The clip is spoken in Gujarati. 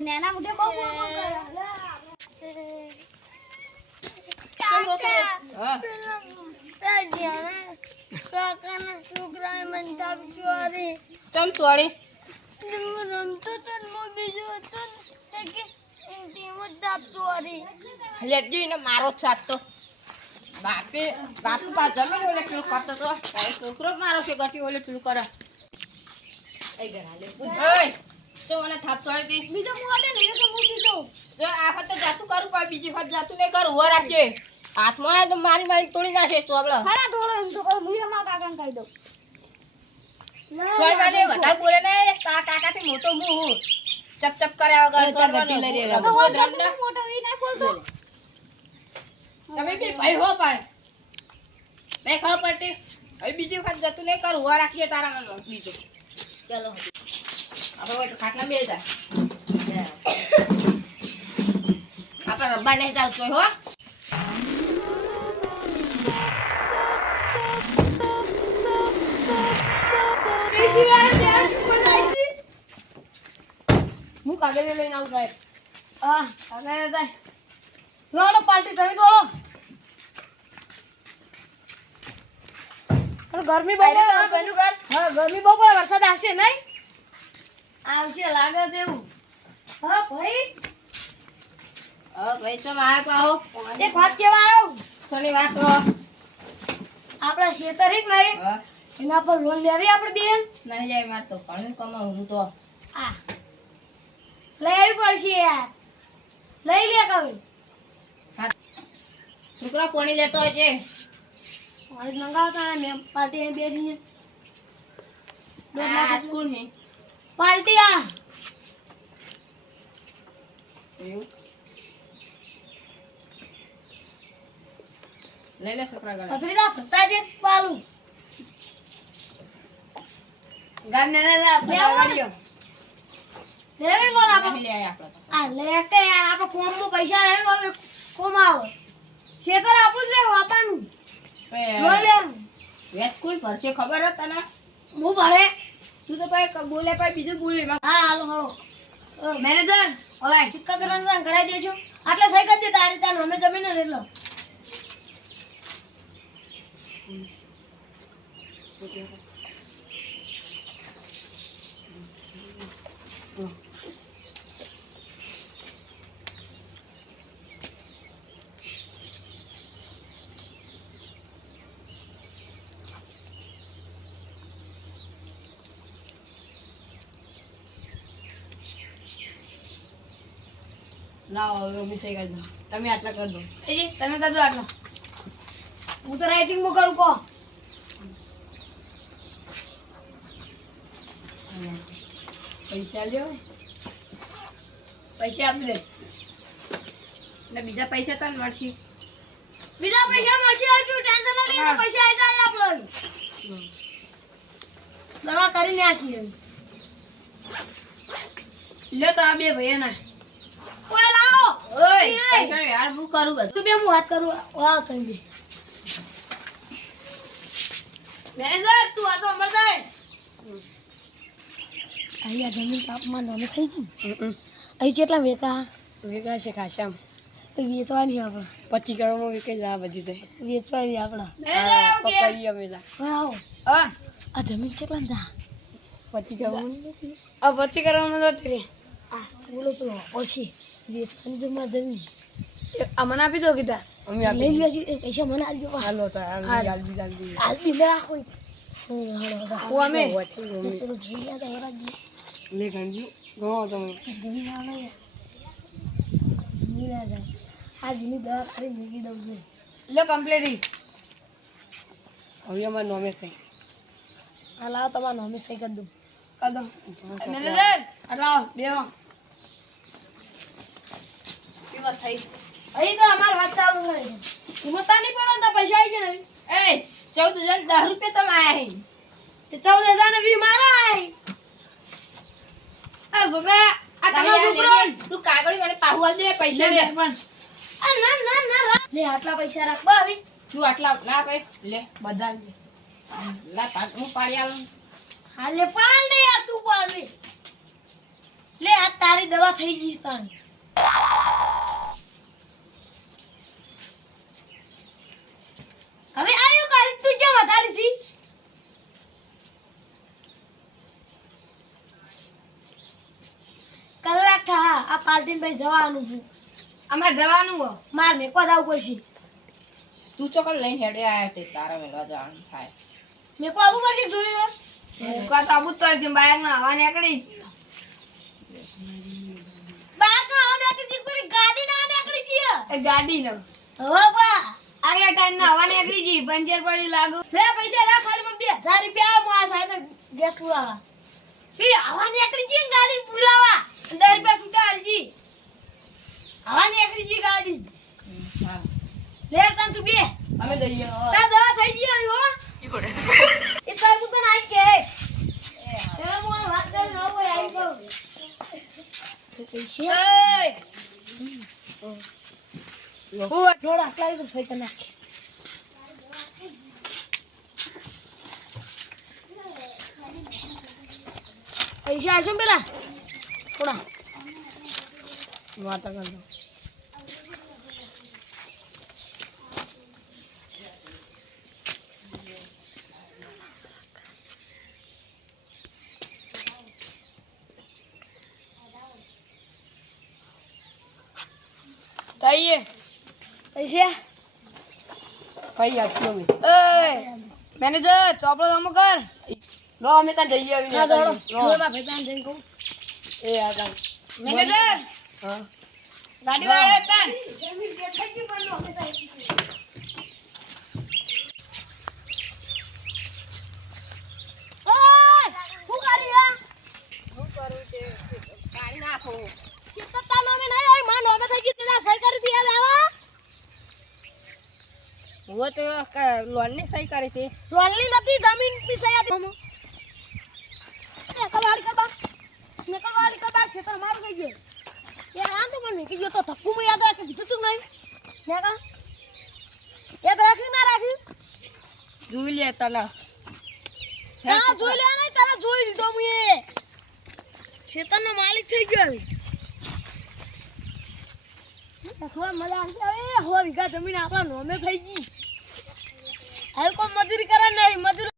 નેના મુઠે બહુ બોલ બોલ કરે હા કાકાના છોકરાએ મને તાપ ચોરી ચમ ચોરી રમતો તો બીજો હતો કે ટીમ તાપ ચોરી લેજી ને મારો છાત તો બાપુ પા જમીન ઓલે પેલું કરતો તો છોકરો મારો છે ગટી ઓલે પેલું કરે આઈ ગરા લે ઓય તો મને થાપ ચોરી દી બીજો મોટે ને તો હું બીજો જો આ વખત જાતું કરું પણ બીજી વખત જાતું નહીં કરું ઉભા રાખજે હાથમાં તો મારી તોડી નાખે ચોબલા હારા થોડો એમ તો કહું હું મારા કાકાને કહી દઉં સોરવાને વધારે બોલે ને કાકાથી મોટો હું ચપ ચપ કર્યા વગર સોરવાને લઈ રે મોટો ઈ ના બોલતો તમે બી ભાઈ હો ભાઈ નહીં ખબર પડતી હવે બીજી વખત જતું નહીં કરું ઉભા રાખીએ તારા મનમાં બીજો ચાલો આપણે ખાટલા બે જાય આપણે રબ્બા નહીં જાવ તો હો હું કાગળ લઈને આવું સાહેબ હા કાગળ જાય લોડો પાર્ટી તમે થોડો ગરમી બહુ હા ગરમી બહુ પડે વરસાદ આવશે નહીં આવશે લાગે તેવું હા ભાઈ તો મારે પાહો એક વાત કેવા આવ્યો સોની વાત તો આપણા ખેતર એક નહીં એના પર લોન લેવી આપણે બેન નહીં જાય માર તો ઘણું કમાવું હું તો આ લઈ આવી પડશે યાર લઈ લે કવે છોકરા પાણી લેતો હોય છે પાણી મંગાવતા ને મેં પાર્ટી બેઠી આ કોણ હે પાર્ટી આ એવું લઈ લે છોકરા ગળા અધરીદા ફરતા જે પાલું ગામ ને ના ગાડીઓ લેવી બોલ આપણે લે આપણે આ લે કે યાર આપણે કોમમાં પૈસા લેનો હવે કોમ આવે ખેતર આપણું જ રે વાતાનું લે વેત કોણ ભરશે ખબર હે તને હું ભરે તું તો ભાઈ બોલે ભાઈ બીજું બોલે હા હાલો હાલો મેનેજર ઓલા સિક્કા કરવાનું કરાવી દેજો આટલે સહી કરી દે તારી તાર અમે જમીન ને લો લાવો મિસાઈ કરી દો તમે આટલા કરી દો એજી તમે કરી દો આટલા હું તો રાઇટિંગ માં કરું કો પૈસા લ્યો પૈસા આપી દે ને બીજા પૈસા ચાલ મળશે બીજા પૈસા મળશે તું ટેન્શન ના લે પૈસા આવી જાય આપણો દવા કરી નાખી લે તો આ બે ભાઈ ના ઓય લાવો ઓય પૈસા યાર હું કરું બધું તું બે હું વાત કરું વાહ કરી દે મેનેજર તું આ તો અમર દે અહીંયા જમીન તાપમાન નોમે થઈ ગઈ અહીં કેટલા વેકા છે ખાસા વેચવાની આપણે 25 કરોડમાં વેચાઈ જા બધી તો વેચવાની આપણા પકડી અમે જા વાવ આ જમીન કેટલા દા 25 કરોડ આ 25 કરોડમાં તો રે આ બોલો તો ઓછી વેચવાની તો માં જમીન આ મને આપી દો કીધા અમે લઈ લેજો પૈસા મને આપજો હાલો તો જલ્દી રાખો ઓ અમે જીયા તો વરાજી લે ગણજો ગણો તમે જીયા આ જીની દવા કરી મૂકી દઉં છું લે કમ્પ્લીટ હવે અમાર નોમે થઈ આ લાવ તમાર નોમે સહી કરી દઉં મેનેજર આટલા બેહો કેવો થઈ અહીં તો અમાર વાત ચાલુ છે હિંમતા નહીં પડો તો પૈસા આવી ગયા એ 14010 રૂપિયા તમે આયા હે તે 14000 ને 20 મારા આય આ છોકરા આ તમારો છોકરો તું કાગળી મને પાહુ આલ દે પૈસા લે પણ આ ના લે આટલા પૈસા રાખ બાવી તું આટલા ના ભાઈ લે બધા લે લા હું પાડી આલું હા લે પાડ લે યાર તું પાડ લે લે આ તારી દવા થઈ ગઈ તાણી. હવે આયો કાઢી તું કેમ વધારી હતી? કલાક થા આ પાર્ટીન ભાઈ જવાનું છે. અમાર જવાનું હો. માર મેકવા જાવ પડશે. તું ચોકલ લઈને હેડે આયા તે તારા મેળવા જવાનું થાય. મેકવા આવવું પડશે જોયું મુકા તો આબુ જ પડશે બાયકમાં હવા નીકળી. બાકા આને કે કોઈ ગાડી ના નીકળી ગઈ. એ ગાડી ન હવે બા આગલા ટાઈમ ના હવા નીકળી ગઈ પંચર પડી લાગુ. લે પૈસા રાખ ખાલી માં 2000 રૂપિયા મો આ સાહેબ ગેસ પુરાવા. પી હવા નીકળી ગઈ ગાડી પુરાવા 10 રૂપિયા છૂટા આલજી. હવા નીકળી ગઈ ગાડી. હા લે તન તું બે અમે જઈએ. તા દવા થઈ ગઈ આવી હો. એ તાર દુકાન આઈ કે એ મો વાત કર ન હોય આઈ ગયો. પૈસા એ થોડા આટલા તો સહી કરી નાખે. પૈસા આવશે ને પેલા થોડા વાતા કરજો. તઈએ પૈસા ભાઈ આટલો મે એ મેનેજર ચોપડો સામો કર. લો અમે ત્યાં જઈએ આવી હા જોડો જોડા ભાઈ પાન જઈને કહું. એ આ મેનેજર હા ગાડી વાળા હતા. જમીન બેઠા ગઈ પણ અમે તો ઓય હું કરી આ શું કરું તે કાઢી નાખો. ચિત્તા નામે નહીં ઓય માં નામે થઈ ગઈ તેના સહી કરી દિયા આવા. હું તો લોન ની સહી કરી હતી. રોલની નથી જમીન પી સહી આપી. નકલવાળી કર બા ખેતર મારું ગઈ ગયો. એ આ તો મને કે ગયો તો ધક્કુ માં યાદ રાખી દીધું તું નહીં. મેં કા યાદ રાખી ના રાખી. જોઈ લે તને ના જોઈ લે નહીં તારા જોઈ લીધો હું એ ખેતરનો માલિક થઈ ગયો હવે. ખબર મજા આવશે હવે 100 વીઘા જમીન આપણા નોમે થઈ ગઈ. હવે કોઈ મજૂરી કરે નહીં મજૂરી